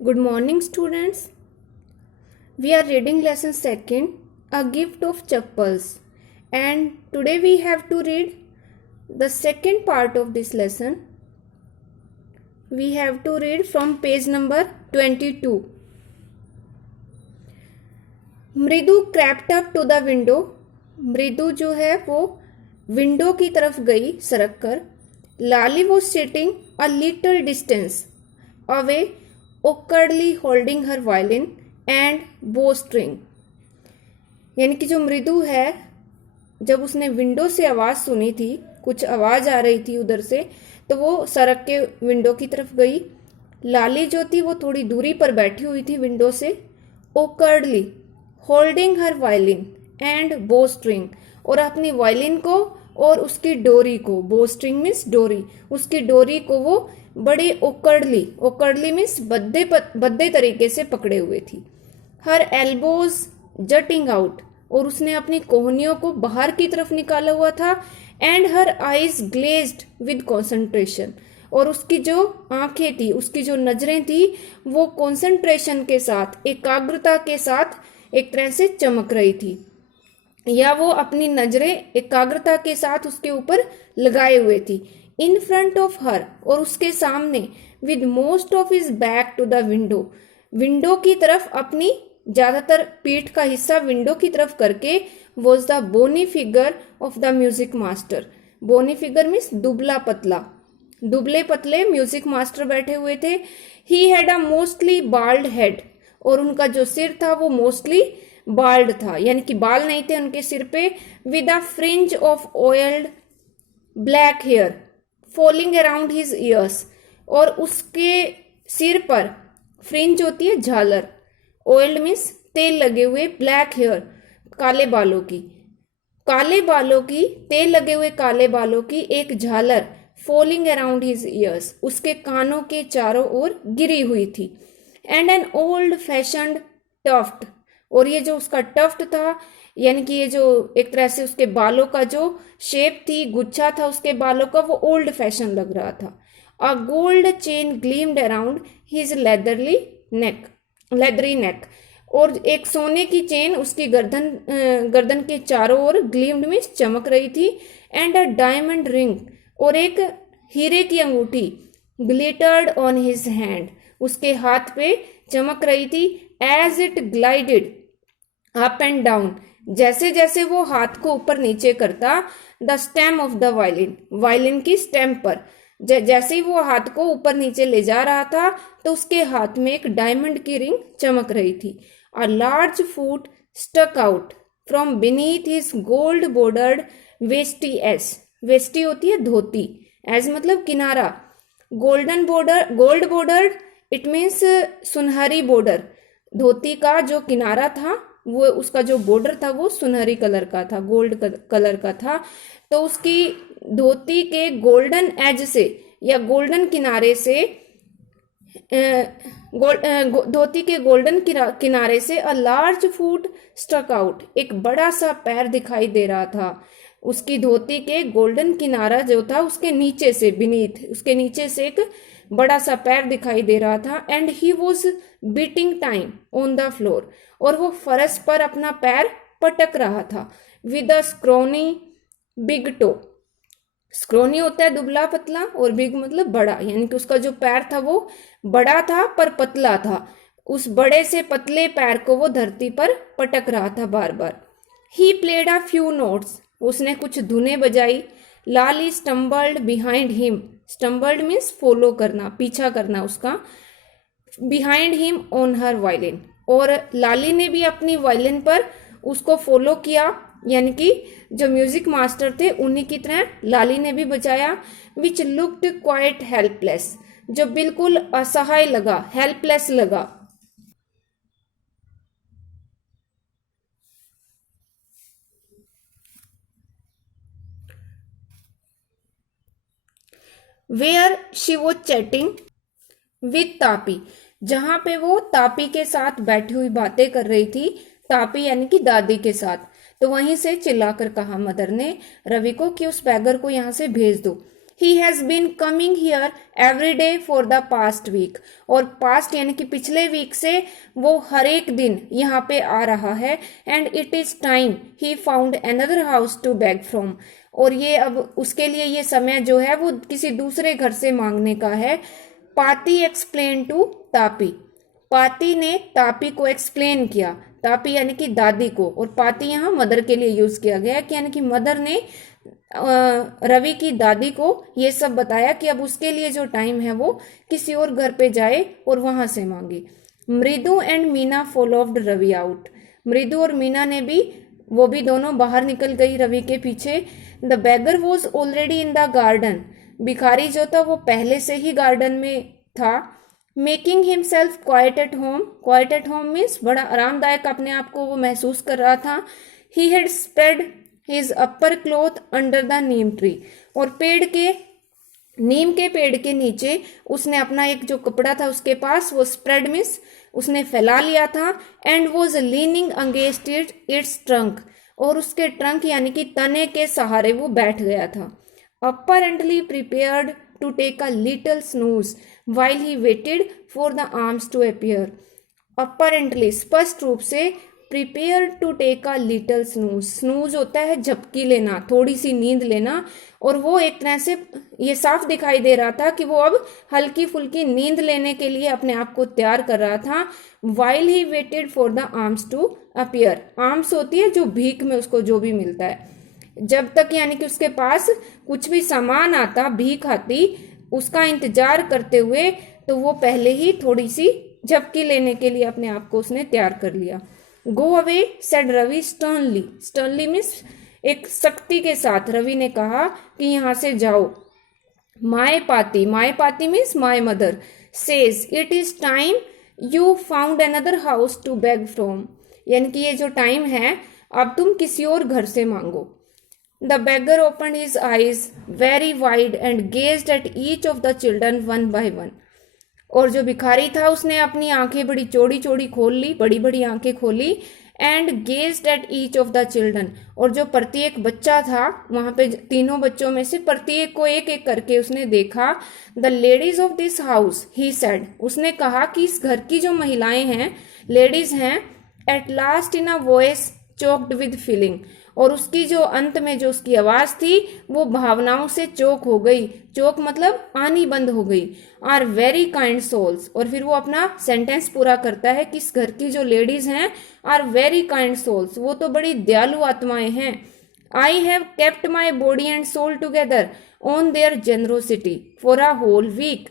Good morning, students. We are reading lesson second, A Gift of Chappals. And today we have to read the second part of this lesson. We have to read from page number 22. मृदु crept up to the window. मृदु जो है वो window की तरफ गई सरक कर. लाली was sitting a little distance away, awkwardly holding her violin and bowstring. यानी कि जो मृदु है, जब उसने विंडो से आवाज सुनी थी, कुछ आवाज आ रही थी उधर से, तो वो सरक के विंडो की तरफ गई. लाली जो थी वो थोड़ी दूरी पर बैठी हुई थी विंडो से. awkwardly holding her violin and bowstring, और अपनी वायलिन को और उसकी डोरी को, bowstring मीन्स डोरी, उसकी डोरी को वो बड़े ओकर्डली मीन्स बद्दे तरीके से पकड़े हुए थी. हर एल्बोज जटिंग आउट, और उसने अपनी कोहनियों को बाहर की तरफ निकाला हुआ था. And her eyes glazed with concentration, और उसकी जो आंखें थी, उसकी जो नजरें थी, वो कॉन्सेंट्रेशन के साथ, एकाग्रता के साथ एक तरह से चमक रही थी, या वो अपनी नजरें एकाग्रता के साथ उसके ऊपर लगाए हुए थी. इन फ्रंट ऑफ हर, और उसके सामने, with most of his back to the window, window की तरफ अपनी ज्यादातर पीठ का हिस्सा विंडो की तरफ करके, was the bony figure of the music master. Bony figure means दुबला पतला, दुबले पतले म्यूजिक मास्टर बैठे हुए थे. He had a mostly bald head, और उनका जो सिर था वो मोस्टली बाल्ड था, यानी कि बाल नहीं थे उनके सिर पे. With a fringe of oiled black hair falling around his ears, और उसके सिर पर फ्रिंज होती है झालर, ऑयल्ड मीन्स तेल लगे हुए, ब्लैक हेयर काले बालों की, तेल लगे हुए काले बालों की एक झालर फॉलिंग अराउंड हिज ईयर्स, उसके कानों के चारों ओर गिरी हुई थी. And an old fashioned tuft, और ये जो उसका टफ्ट था, यानी कि ये जो एक तरह से उसके बालों का जो शेप थी, गुच्छा था उसके बालों का, वो ओल्ड फैशन लग रहा था. A gold chain gleamed around his leathery neck, और एक सोने की चेन उसकी गर्दन के चारों ओर ग्लीम्ड में चमक रही थी. एंड अ डायमंड रिंग, और एक हीरे की अंगूठी, ग्लिटर्ड ऑन हिज हैंड, उसके हाथ पे चमक रही थी. As it glided up and down, जैसे जैसे वो हाथ को ऊपर नीचे करता, the stem of the violin, violin की स्टेम पर, जैसे ही वो हाथ को ऊपर नीचे ले जा रहा था, तो उसके हाथ में एक डायमंड की रिंग चमक रही थी. A large foot stuck out from beneath his gold bordered veshti. एस वेस्टी होती है धोती, एज मतलब किनारा, गोल्ड बॉर्डर्ड इट मीन्स सुनहरी बॉर्डर. धोती का जो किनारा था, वो उसका जो बॉर्डर था वो सुनहरी कलर का था, गोल्ड कलर का था. तो उसकी धोती के गोल्डन एज से या गोल्डन किनारे से, धोती के गोल्डन किनारे से a large foot stuck out, एक बड़ा सा पैर दिखाई दे रहा था. उसकी धोती के गोल्डन किनारा जो था उसके नीचे से, बीनीथ उसके नीचे से एक बड़ा सा पैर दिखाई दे रहा था. And he was beating time on the floor, और वो फर्श पर अपना पैर पटक रहा था. विद अ स्क्रोनी बिग टो, स्क्रोनी होता है दुबला पतला, और बिग मतलब बड़ा, यानी कि उसका जो पैर था वो बड़ा था पर पतला था. उस बड़े से पतले पैर को वो धरती पर पटक रहा था बार बार. He played a few notes, उसने कुछ धुनें बजाई. Lali stumbled behind him, stumbled means follow करना, पीछा करना उसका. Behind him on her violin, और लाली ने भी अपनी वायलिन पर उसको फॉलो किया, यानी कि जो म्यूजिक मास्टर थे उन्हीं की तरह लाली ने भी बजाया. विच लुक्ड क्वाइट हेल्पलेस, जो बिल्कुल असहाय लगा, हेल्पलेस लगा. Where she was chatting with Tapi, जहां पे वो तापी के साथ बैठी हुई बातें कर रही थी, तापी यानी कि दादी के साथ. तो वहीं से चिल्लाकर कहा मदर ने रवि को कि उस बैगर को यहां से भेज दो. He has been coming here every day for the past week, और पास्ट यानी कि पिछले वीक से वो हर एक दिन यहाँ पे आ रहा है। And it is time he found another house to beg from, और ये अब उसके लिए ये समय जो है वो किसी दूसरे घर से मांगने का है। पाती एक्सप्लेन टू तापी, पाती ने तापी को एक्सप्लेन किया, तापी यानी कि दादी को, और पाती यहाँ मदर के लिए यूज किया गया कि यानी कि मदर ने रवि की दादी को ये सब बताया कि अब उसके लिए जो टाइम है वो किसी और घर पे जाए और वहां से मांगे। मृदु एंड मीना फॉलोव्ड रवि आउट, मृदु और मीना ने भी, वो भी दोनों बाहर निकल गई रवि के पीछे। The beggar was already in the garden, भिखारी जो था वो पहले से ही गार्डन में था। Making himself quite at home, quite at home means बड़ा आरामदायक अपने आप को वो महसूस कर रहा था। He had spread his upper cloth under the neem tree, और पेड़ के, नीम के पेड़ के नीचे उसने अपना एक जो कपड़ा था उसके पास, वो स्प्रेड मीन्स उसने फैला लिया था। And was leaning against it's trunk, और उसके ट्रंक यानी कि तने के सहारे वो बैठ गया था। Apparently prepared to take a little snooze while he waited for the arms to appear, apparently स्पष्ट रूप से, prepared to take a little snooze, snooze होता है झपकी लेना, थोड़ी सी नींद लेना, और वो एक तरह से ये साफ दिखाई दे रहा था कि वो अब हल्की फुल्की नींद लेने के लिए अपने आप को तैयार कर रहा था। while he waited for the arms to appear, arms होती है जो भीख में उसको जो भी मिलता है, जब तक यानी कि उसके पास कुछ भी सामान आता, भीख आती, उसका इंतजार करते हुए, तो वो पहले ही थोड़ी सी झपकी लेने के लिए अपने आप को उसने तैयार कर लिया। Go away said Ravi sternly, sternly means एक सख्ती के साथ रवि ने कहा कि यहाँ से जाओ। My paati means my mother says it is time you found another house to beg from, यानी कि ये जो टाइम है अब तुम किसी और घर से मांगो। The beggar opened his eyes very wide and gazed at each of the children one by one. और जो भिखारी था उसने अपनी आंखें बड़ी चौड़ी चौड़ी खोल ली, बड़ी बड़ी आंखें खोली। And gazed at each of the children, और जो प्रत्येक बच्चा था वहां पे, तीनों बच्चों में से प्रत्येक को एक एक करके उसने देखा। The ladies of this house he said, उसने कहा कि इस घर की जो महिलाएं हैं, लेडीज हैं। At last in a voice choked with feeling, और उसकी जो अंत में जो उसकी आवाज थी वो भावनाओं से चोक हो गई, चोक मतलब आनी बंद हो गई। आर वेरी काइंड सोल्स, और फिर वो अपना सेंटेंस पूरा करता है कि इस घर की जो लेडीज हैं आर वेरी काइंड सोल्स, वो तो बड़ी दयालु आत्माएं हैं। I have kept my body and soul together on their generosity for a whole week,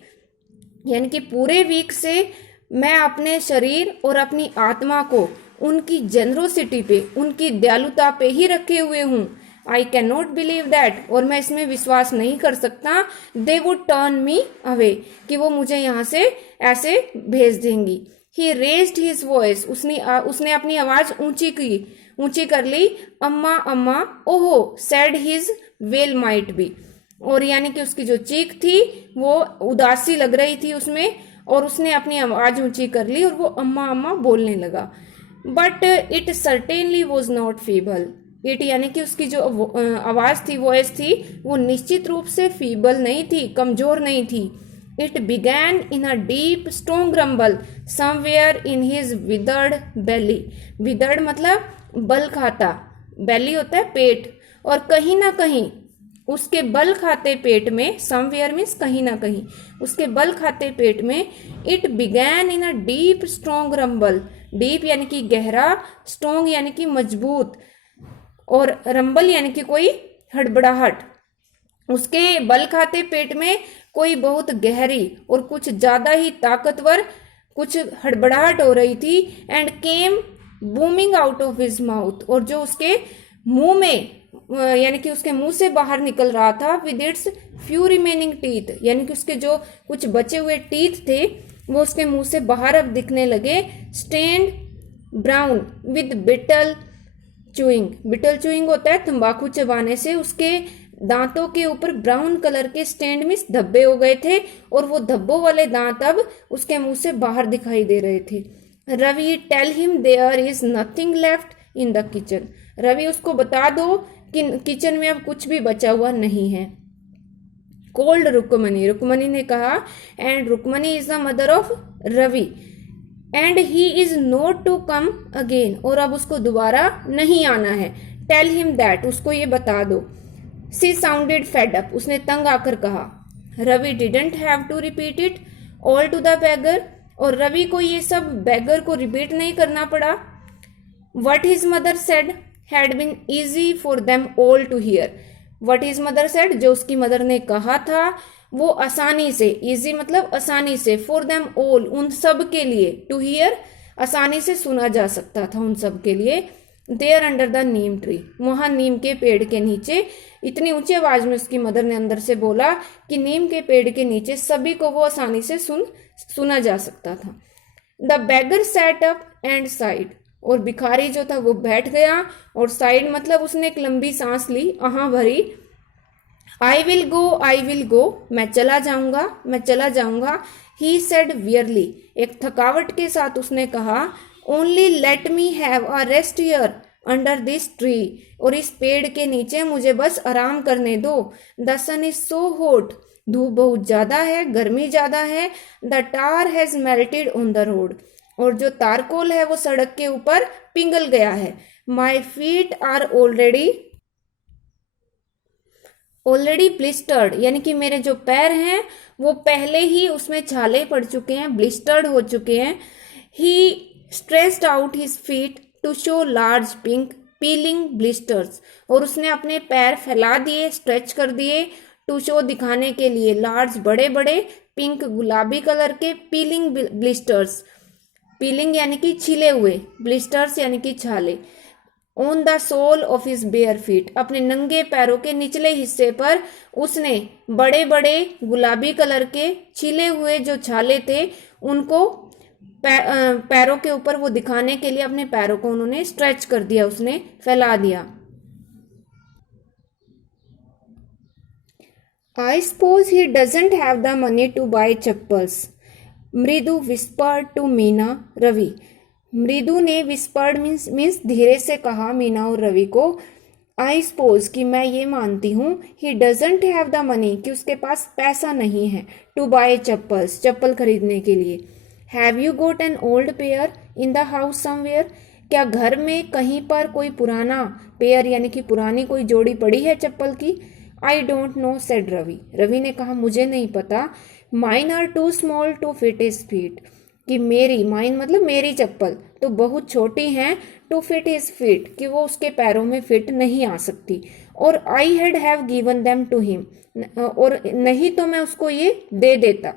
यानी कि पूरे वीक से मैं अपने शरीर और अपनी आत्मा को उनकी जेनरोसिटी पे, उनकी दयालुता पे ही रखे हुए हूं। I can not believe that, और मैं इसमें विश्वास नहीं कर सकता। They would turn me away, कि वो मुझे यहाँ से ऐसे भेज देंगी। ही रेज्ड हिज वॉइस, उसने अपनी आवाज ऊंची कर ली। अम्मा अम्मा ओहो said his well might be, और यानी कि उसकी जो चीख थी वो उदासी लग रही थी उसमें, और उसने अपनी आवाज ऊंची कर ली और वो अम्मा अम्मा बोलने लगा। But it certainly was not feeble, it यानी कि उसकी जो आवाज थी, वॉइस थी, वो निश्चित रूप से फीबल नहीं थी, कमजोर नहीं थी। It began in a deep strong grumble somewhere in his withered belly, withered मतलब बल खाता, बेली होता है पेट, और कहीं ना कहीं उसके बल खाते पेट में, समवेयर मीन्स कहीं ना कहीं उसके बल खाते पेट में। It began in a deep strong rumble, deep यानी कि गहरा, स्ट्रॉन्ग यानी कि मजबूत, और रंबल यानी कि कोई हड़बड़ाहट। उसके बल खाते पेट में कोई बहुत गहरी और कुछ ज्यादा ही ताकतवर कुछ हड़बड़ाहट हो रही थी। And came booming out of his mouth, और जो उसके मुंह में यानी कि उसके मुंह से बाहर निकल रहा था, with its few remaining teeth, यानी कि उसके जो कुछ बचे हुए टीथ थे वो उसके मुंह से बाहर अब दिखने लगे। Stained brown with betel chewing, betel chewing होता है तंबाकू चबाने से, उसके दांतों के ऊपर ब्राउन कलर के स्टैंड में धब्बे हो गए थे, और वो धब्बों वाले दांत अब उसके मुंह से बाहर दिखाई दे रहे थे। Ravi tell him there is nothing left in the kitchen, Ravi उसको बता दो कि किचन में अब कुछ भी बचा हुआ नहीं है। कॉल्ड रुक्मणी, रुक्मणी ने कहा, and Rukmani is the mother of Ravi, and he is not to come again, और अब उसको दोबारा नहीं आना है। टेल हिम दैट, उसको ये बता दो। शी साउंडेड फेड अप, उसने तंग आकर कहा। Ravi didn't have to repeat it all to the beggar, और रवि को ये सब बेगर को रिपीट नहीं करना पड़ा। What his mother said had been easy for them all to hear, what his mother said, जो उसकी मदर ने कहा था वो आसानी से, इजी मतलब आसानी से, फॉर देम ऑल उन सब के लिए, टू हियर आसानी से सुना जा सकता था उन सब के लिए। There under the neem tree, वहां नीम के पेड़ के नीचे, इतनी ऊंची आवाज में उसकी मदर ने अंदर से बोला कि नीम के पेड़ के नीचे सभी को वो आसानी से सुना जा सकता था। The beggar sat up and sighed, और भिखारी जो था वो बैठ गया, और साइड मतलब उसने एक लंबी सांस ली, आहा भरी। आई विल गो, मैं चला जाऊंगा, मैं चला जाऊंगा। ही सेड वियरली, एक थकावट के साथ उसने कहा, only let me have a rest here under this tree, और इस पेड़ के नीचे मुझे बस आराम करने दो। The sun is so hot, धूप बहुत ज्यादा है, गर्मी ज्यादा है। The tar has melted on the road, और जो तारकोल है वो सड़क के ऊपर पिघल गया है। My feet are already blistered, यानी कि मेरे जो पैर हैं वो पहले ही उसमें छाले पड़ चुके हैं, ब्लिस्टर्ड हो चुके हैं। He stretched out his feet to show large pink peeling blisters, और उसने अपने पैर फैला दिए, स्ट्रेच कर दिए, टू शो दिखाने के लिए, लार्ज बड़े बड़े, पिंक गुलाबी कलर के, पीलिंग ब्लिस्टर्स, पीलिंग यानी कि छिले हुए, ब्लिस्टर्स यानी कि छाले। On the sole of his bare feet, अपने नंगे पैरों के निचले हिस्से पर उसने बड़े बड़े गुलाबी कलर के छिले हुए जो छाले थे उनको पैरों के ऊपर वो दिखाने के लिए अपने पैरों को उन्होंने स्ट्रेच कर दिया, उसने फैला दिया। I suppose he doesn't have the money to buy chappals, Mridu whispered to Meena Ravi, मृदु ने विस्पर्ड मीन्स धीरे से कहा मीना और रवि को। आई सपोज कि मैं ये मानती हूँ, ही डजंट हैव द मनी कि उसके पास पैसा नहीं है, टू बाय चप्पल्स चप्पल खरीदने के लिए। Have you got an old pair in the house somewhere, क्या घर में कहीं पर कोई पुराना पेयर यानी कि पुरानी कोई जोड़ी पड़ी है चप्पल की। I don't know said Ravi, Ravi ने कहा मुझे नहीं पता। Mine are too small to fit his feet, कि मेरी, माइन मतलब मेरी चप्पल तो बहुत छोटी हैं, टू फिट हिज फीट कि वो उसके पैरों में फिट नहीं आ सकती। और I have given them to him, और नहीं तो मैं उसको ये दे देता।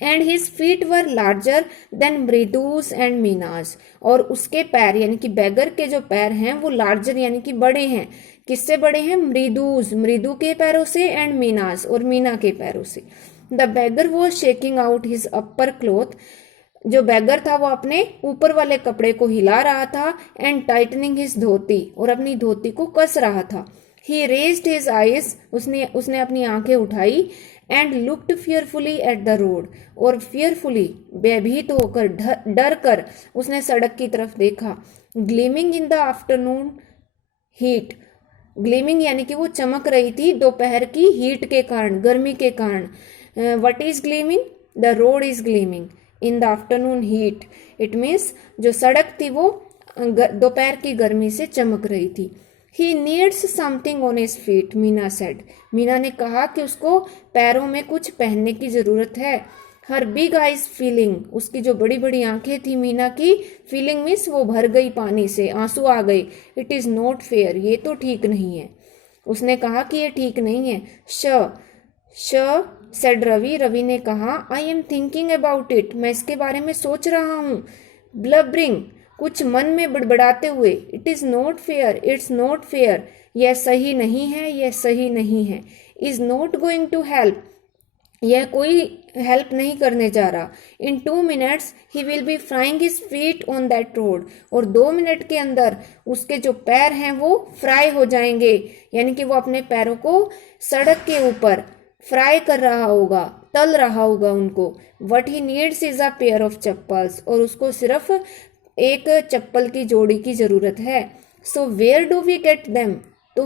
And his feet were larger than Mridu's and Meena's, और उसके पैर यानी कि बैगर के जो पैर हैं वो लार्जर यानी कि बड़े हैं। किससे बड़े हैं? मृदूस, मृदु के पैरों से, एंड मीनाज और मीना के पैरों से। The bagger was shaking out his upper cloth, जो बैगर था वो अपने ऊपर वाले कपड़े को हिला रहा था, एंड टाइटनिंग हिज धोती, और अपनी धोती को कस रहा था। ही रेज्ड हिज आईज, उसने अपनी आंखें उठाई, and looked fearfully at the road, और फियरफुली भयभीत होकर, डर कर उसने सड़क की तरफ देखा। Gleaming in the afternoon heat, gleaming यानी कि वो चमक रही थी दोपहर की हीट के कारण, गर्मी के कारण। What is gleaming? The road is gleaming in the afternoon heat, it means जो सड़क थी वो दोपहर की गर्मी से चमक रही थी। He needs something on his feet, Meena said, Meena ने कहा कि उसको पैरों में कुछ पहनने की जरूरत है। हर बिग आइज फीलिंग, उसकी जो बड़ी बड़ी आंखें थी मीना की, फीलिंग मीन्स वो भर गई पानी से, आंसू आ गए। इट इज नॉट फेयर, ये तो ठीक नहीं है। उसने कहा कि ये ठीक नहीं है। श सेड रवि, रवि ने कहा I am thinking about it, मैं इसके बारे में सोच रहा हूँ। ब्लबरिंग, कुछ मन में बड़बड़ाते हुए। It is not fair, it's not fair, यह सही नहीं है, यह सही नहीं है। Is not going to help, यह कोई हेल्प नहीं करने जा रहा। In 2 minutes he will be frying his feet on that road, और 2 मिनट के अंदर उसके जो पैर हैं वो फ्राई हो जाएंगे, यानी कि वो अपने पैरों को सड़क के ऊपर फ्राई कर रहा होगा, तल रहा होगा उनको। What he needs is a pair of chappals, और उसको सिर्फ एक चप्पल की जोड़ी की जरूरत है। So where do we get them, तो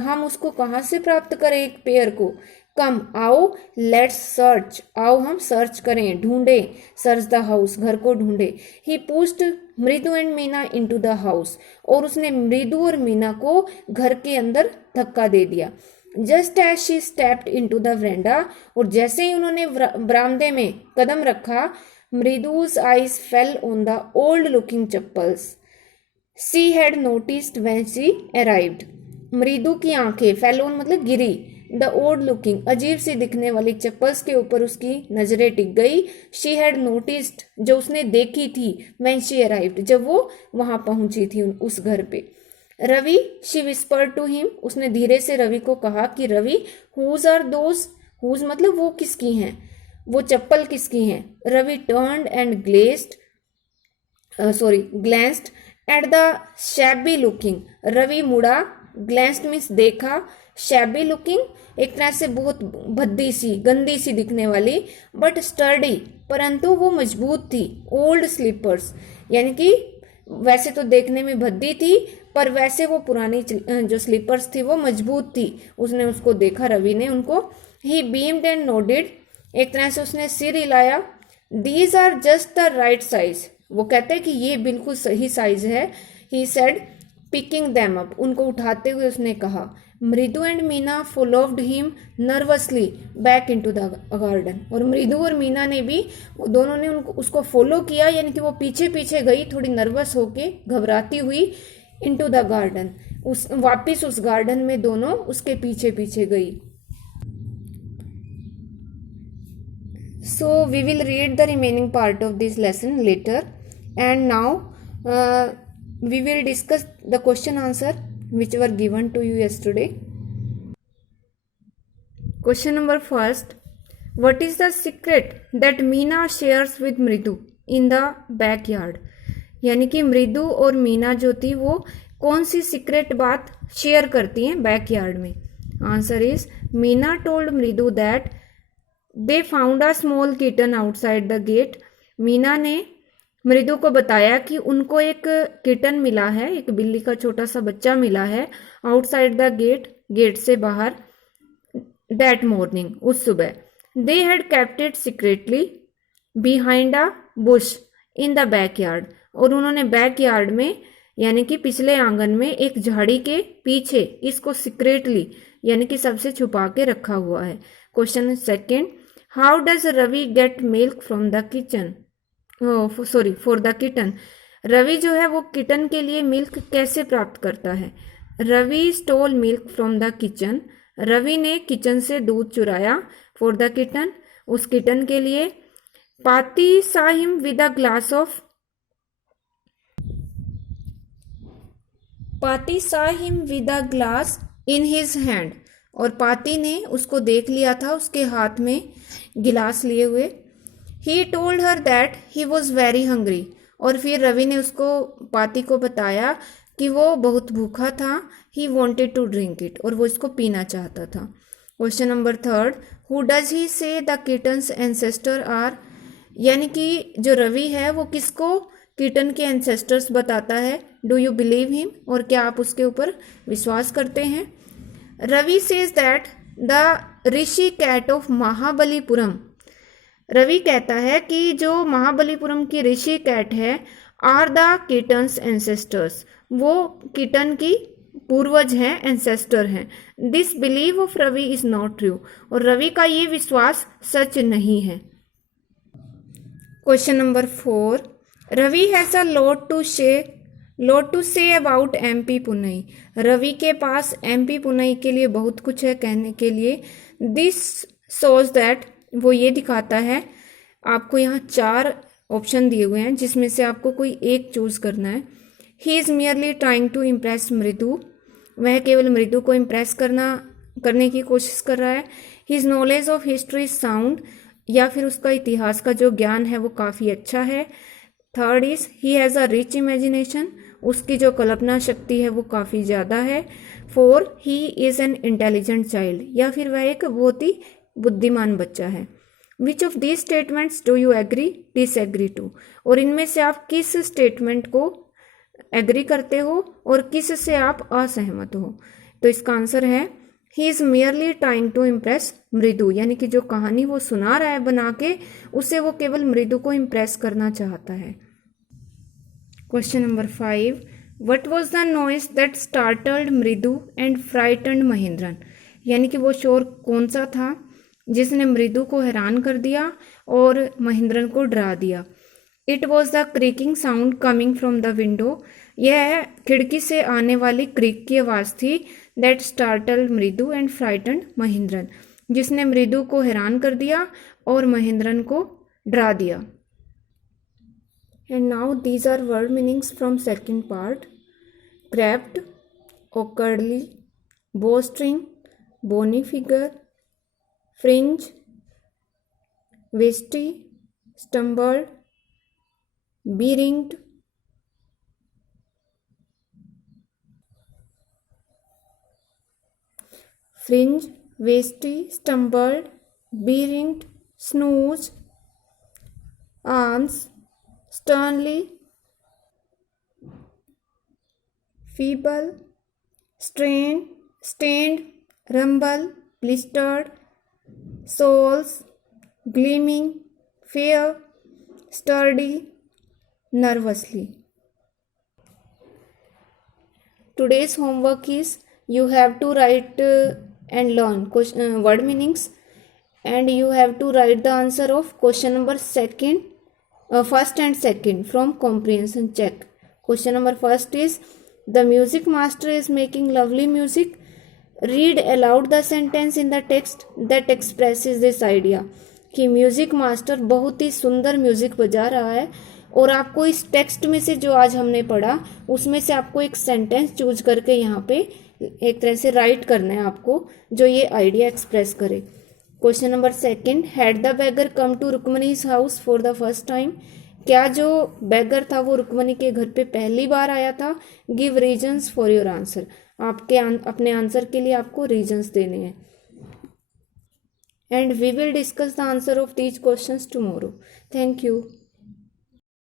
हम उसको कहाँ से प्राप्त करें एक पेयर को, कम आओ, लेट्स सर्च, आओ हम सर्च करें, ढूंढे, सर्च द हाउस, घर को ढूंढे। ही पुश्ड मृदु and Meena into the house, और उसने मृदु और मीना को घर के अंदर धक्का दे दिया। Just as she stepped into the verandah, और जैसे ही उन्होंने बरामदे में कदम रखा, मृदु's eyes fell on the old looking chappals she had noticed when she arrived। मृदु की आंखें, फेल ऑन मतलब गिरी, द ओल्ड लुकिंग अजीब सी दिखने वाली चप्पल्स के ऊपर उसकी नजरें टिक गई। शी हैड नोटिस्ड, जो उसने देखी थी, व्हेन शी अराइव्ड, जब वो वहां पहुंची थी उस घर पे। Ravi, she whispered to him, उसने धीरे से रवि को कहा कि Ravi, whose are those, whose मतलब वो किसकी हैं, वो चप्पल किसकी हैं। Ravi turned and glanced at the shabby looking, Ravi मुड़ा, ग्लेंस्ड मीन्स देखा, शैबी लुकिंग एक तरह से बहुत भद्दी सी, गंदी सी दिखने वाली, बट स्टर्डी, परंतु वो मजबूत थी। ओल्ड स्लीपर्स, यानी कि वैसे तो देखने में भद्दी थी, पर वैसे वो पुरानी जो स्लीपर्स थी वो मजबूत थी। उसने उसको देखा, रवि ने उनको। ही बीम्ड एंड नोडेड, एक तरह से उसने सिर हिलाया। These are just the right size, वो कहते हैं कि ये बिल्कुल सही साइज है। He said picking them up, उनको उठाते हुए उसने कहा। Mridu and Meena followed him nervously back into the garden, और मृदु और मीना ने भी, दोनों ने उसको फॉलो किया, यानी कि वो पीछे पीछे गई, थोड़ी नर्वस होके, घबराती हुई, इनटू द गार्डन, वापिस उस गार्डन में दोनों उसके पीछे पीछे गई। So we will read the remaining part of this lesson later, and now we will discuss the question answer which were given to you yesterday. Question number first, what is the secret that Meena shares with Mridu in the backyard? यानी कि मृदु और मीना जो थी वो कौन सी secret बात share करती हैं बैकयार्ड में। Answer is, Meena told Mridu that they found a small kitten outside the gate. Meena ने मृदु को बताया कि उनको एक किटन मिला है, एक बिल्ली का छोटा सा बच्चा मिला है, आउटसाइड द गेट, गेट से बाहर, दैट मॉर्निंग, उस सुबह। They had kept it secretly behind a bush in the backyard, और उन्होंने बैकयार्ड में यानी कि पिछले आंगन में एक झाड़ी के पीछे इसको सीक्रेटली यानी कि सबसे छुपा के रखा हुआ है। Question second, how does Ravi get milk from the kitchen, for the kitten. Ravi जो है वो किटन के लिए मिल्क कैसे प्राप्त करता है। Ravi stole milk from the kitchen, Ravi ने किचन से दूध चुराया, फॉर द किटन, उस किटन के लिए। Paati saw him with a glass of, Paati saw him with a glass in his hand, और पाती ने उसको देख लिया था उसके हाथ में गिलास लिए हुए। He told her that he was very hungry, और फिर रवि ने उसको, पाती को बताया कि वो बहुत भूखा था। He wanted to drink it, और वो इसको पीना चाहता था। Question number third, who does he say the kittens ancestor are, यानी कि जो रवि है वो किसको किटन के एंसेस्टर्स बताता है। डू यू बिलीव हिम, और क्या आप उसके ऊपर विश्वास करते हैं। Ravi says that the rishi cat of Mahabalipuram, Ravi कहता है कि जो महाबलीपुरम की ऋषि कैट है, आर द किटन्स एंसेस्टर्स, वो किटन की पूर्वज हैं, एंसेस्टर हैं। This believe of Ravi is not true, और रवि का ये विश्वास सच नहीं है। Question number four, Ravi has a lot to say about MP पुनई, रवि के पास एमपी पुनई के लिए बहुत कुछ है कहने के लिए। दिस शोज दैट, वो ये दिखाता है, आपको यहाँ 4 ऑप्शन दिए हुए हैं जिसमें से आपको कोई एक चूज करना है। He is merely trying to impress Mridu, वह केवल मृदु को इम्प्रेस करने की कोशिश कर रहा है। His knowledge of history is sound, या फिर उसका इतिहास का जो ज्ञान है वो काफ़ी अच्छा है। Third is he has a rich imagination, उसकी जो कल्पना शक्ति है वो काफ़ी ज़्यादा है। 4 he is an intelligent child, या फिर वह एक बहुत ही बुद्धिमान बच्चा है। Which of these statements do you agree disagree to, और इनमें से आप किस स्टेटमेंट को एग्री करते हो और किस से आप असहमत हो। तो इसका आंसर है he is merely trying to impress Mridu, यानी कि जो कहानी वो सुना रहा है बना के, उसे वो केवल मृदु को इम्प्रेस करना चाहता है। Question number 5, what was the noise that startled मृदु एंड फ्राइटन्ड महेंद्रन, यानी कि वो शोर कौन सा था जिसने मृदु को हैरान कर दिया और महेंद्रन को डरा दिया। It was the creaking sound coming from the window, यह खिड़की से आने वाली क्रीक की आवाज़ थी। दैट स्टार्टल्ड मृदु एंड फ्राइटन्ड महेंद्रन, जिसने मृदु को हैरान कर दिया और महेंद्रन को डरा दिया। And now these are word meanings from second part. Cramped, awkwardly, bowstring, bony figure, fringe, wisty, stumbled, beringed, fringe, wisty, stumbled, beringed, snooze, arms, sternly, feeble, strained, stained, rumble, blistered, soles, gleaming, fair, sturdy, nervously. Today's homework is you have to write and learn word meanings, and you have to write the answer of question number first and second from comprehension check. Question number first is, the music master is making lovely music. Read aloud the sentence in the text that expresses this idea, कि music master बहुत ही सुंदर music बजा रहा है, और आपको इस text में से जो आज हमने पढ़ा उसमें से आपको एक सेंटेंस चूज करके यहाँ पे एक तरह से राइट करना है आपको, जो ये आइडिया एक्सप्रेस करे। Question number second, had the beggar come to Rukmini's house for the first time, क्या जो बेगर था वो रुक्मणी के घर पे पहली बार आया था। Give reasons for your answer, आपके अपने आंसर के लिए आपको रीजन्स देने हैं। And we will discuss the answer of these questions tomorrow. Thank you.